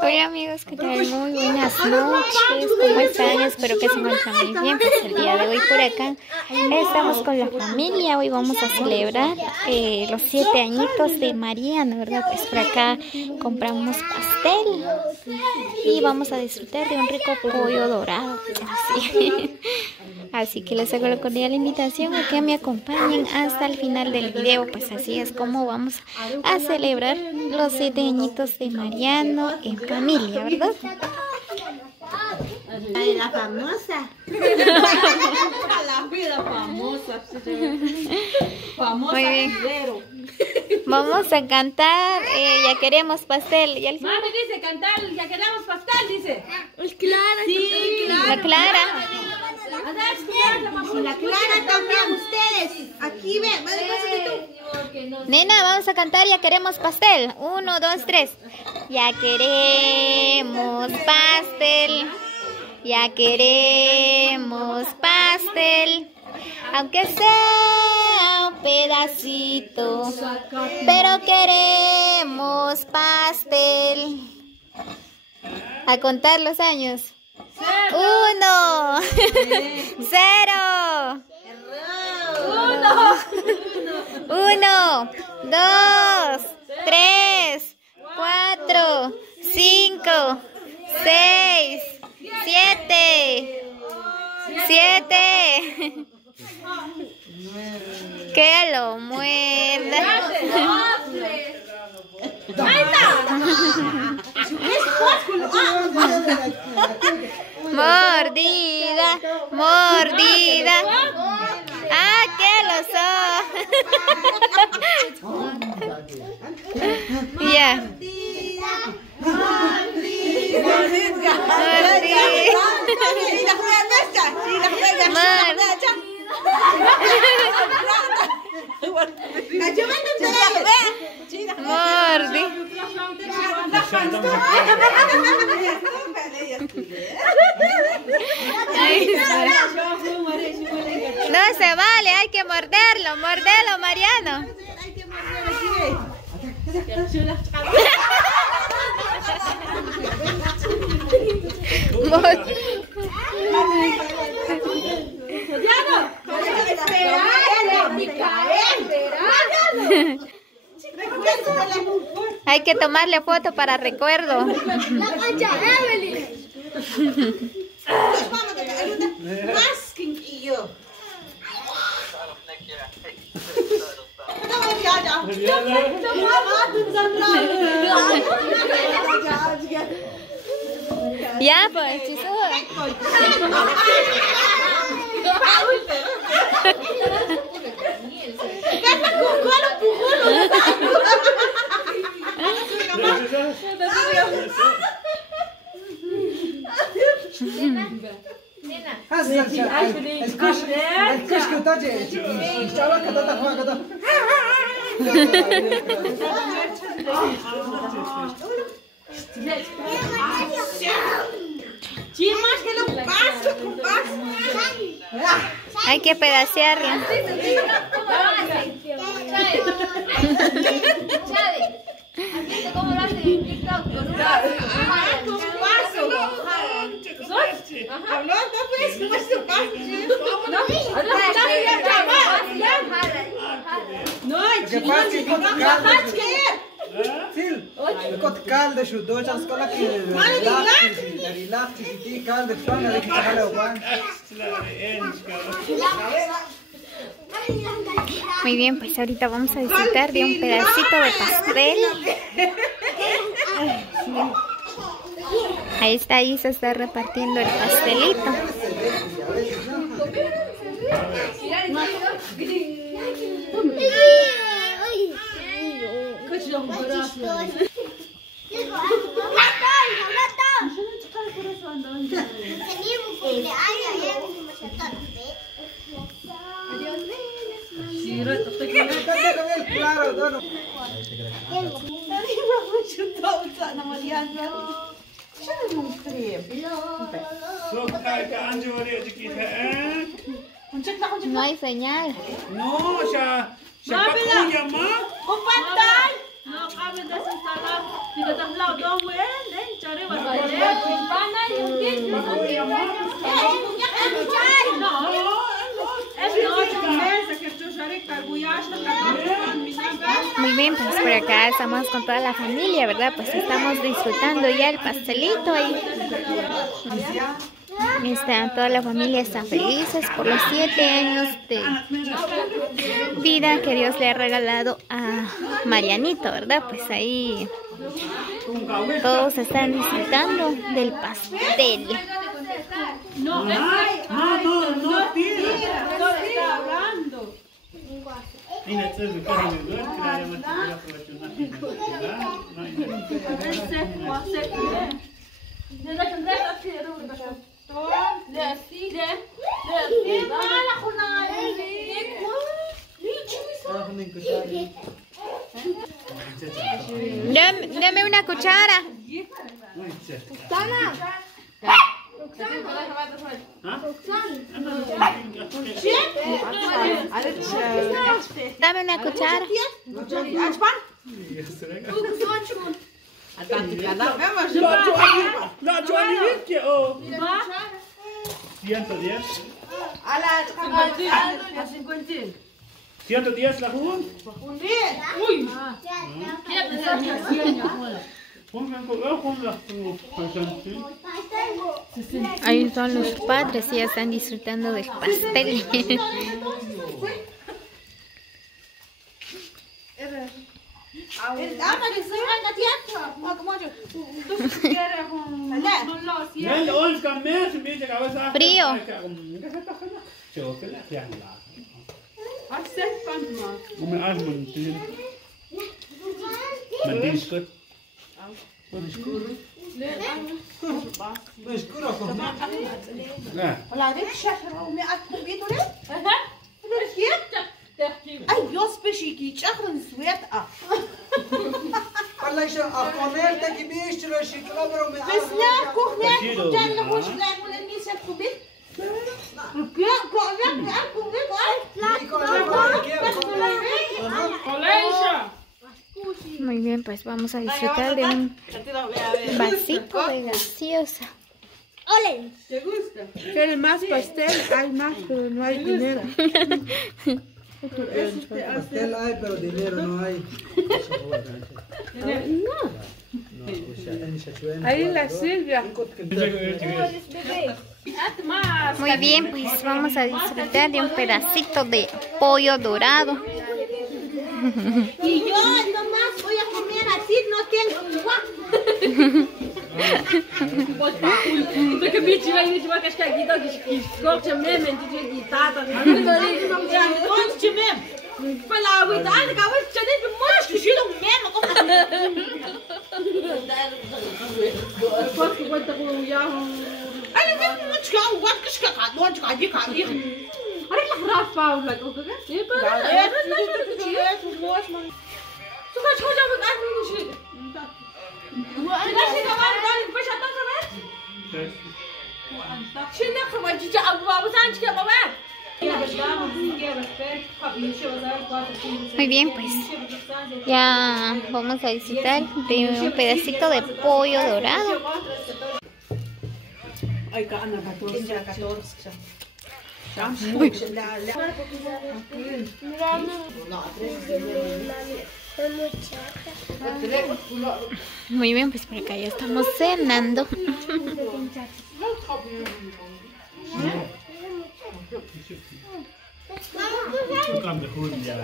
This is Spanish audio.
Hola amigos, ¿qué tal? Muy buenas noches, ¿cómo están? Espero que se encuentren muy bien. Pues el día de hoy por acá estamos con la familia. Hoy vamos a celebrar los 7 añitos de Mariana, ¿verdad? Pues por acá compramos pastel y vamos a disfrutar de un rico pollo dorado. Así que les hago la cordial invitación a que me acompañen hasta el final del video. Pues así es como vamos a celebrar los 7 añitos de Mariano en familia, ¿verdad? La famosa. La vida famosa. Famosa. Muy bien. Vamos a cantar, ya queremos pastel. ¿Ya Mami dice cantar, ya queremos pastel, dice. Es Clara. Sí, La Clara. La Clara también, ustedes. Aquí ven, Nena, vamos a cantar, ya queremos pastel. 1, 2, 3. Ya queremos pastel. Ya queremos pastel. Aunque sea un pedacito, pero queremos pastel. A contar los años. 1, 0. 1, 2, 3, 4, 5, 6, 7. 7. Que lo muerda. Mordida, mordida. Ah, que lo son. Ya. No se vale, hay que morderlo, mordelo, Mariano. Hay que tomarle foto para recuerdo. Ya pues, hay que pedacearla. ¿Cómo lo hacen en TikTok? Con un vaso. Muy bien, pues ahorita vamos a disfrutar de un pedacito de pastel. Ahí está Isa, está repartiendo el pastelito. No hay señal. No, siya pakuya mo. Kumpantal! Muy bien, pues por acá estamos con toda la familia, ¿verdad? Pues estamos disfrutando ya el pastelito ahí. Toda la familia está felices por los 7 años de vida que Dios le ha regalado a Marianito, ¿verdad? Pues ahí todos están disfrutando del pastel. No, Dame una cuchara. Dame una cuchara. ¿110 la jugó? Uy. Ahí están los padres y ya están disfrutando del pastel. Frío. Ay, Dios, peshiki, chakran sweat up. Alles a ponerte que mistura și clabră me. Pesna, kuhne, kutan la hoş la mulen mi se kubit. Ya, Muy bien, pues vamos a disfrutar de un vasito de gaseosa. ¿Te gusta? ¿Quieres más pastel? Hay más, pero no hay dinero. Pastel hay, pero dinero no hay. Ahí la Silvia. Muy bien, pues vamos a disfrutar de un pedacito de pollo dorado. Y yo nomás voy a comer así, no tengo igual. Porque me tiver indo de uma cascaguita que escolta mesmo, de guitarra. Onde mesmo? Foi lá, o Itália, acabou de tirar de monte, que gira o mesmo. Quanto aguenta com o Yahoo? Olha, tem muito cão, o outro que escapa, onde cai, cai. Olha lá, Rafa, o like, o que é? Sim, para. Tu vais rojar o gato no chega. Vai chegar lá, depois já está também. Chega, vai te dar algo, vamos antes que é para Muy bien, pues ya vamos a disfrutar de un pedacito de pollo dorado. Ay, gana 14. Muy bien, pues por acá ya estamos cenando. Kan de groen ja.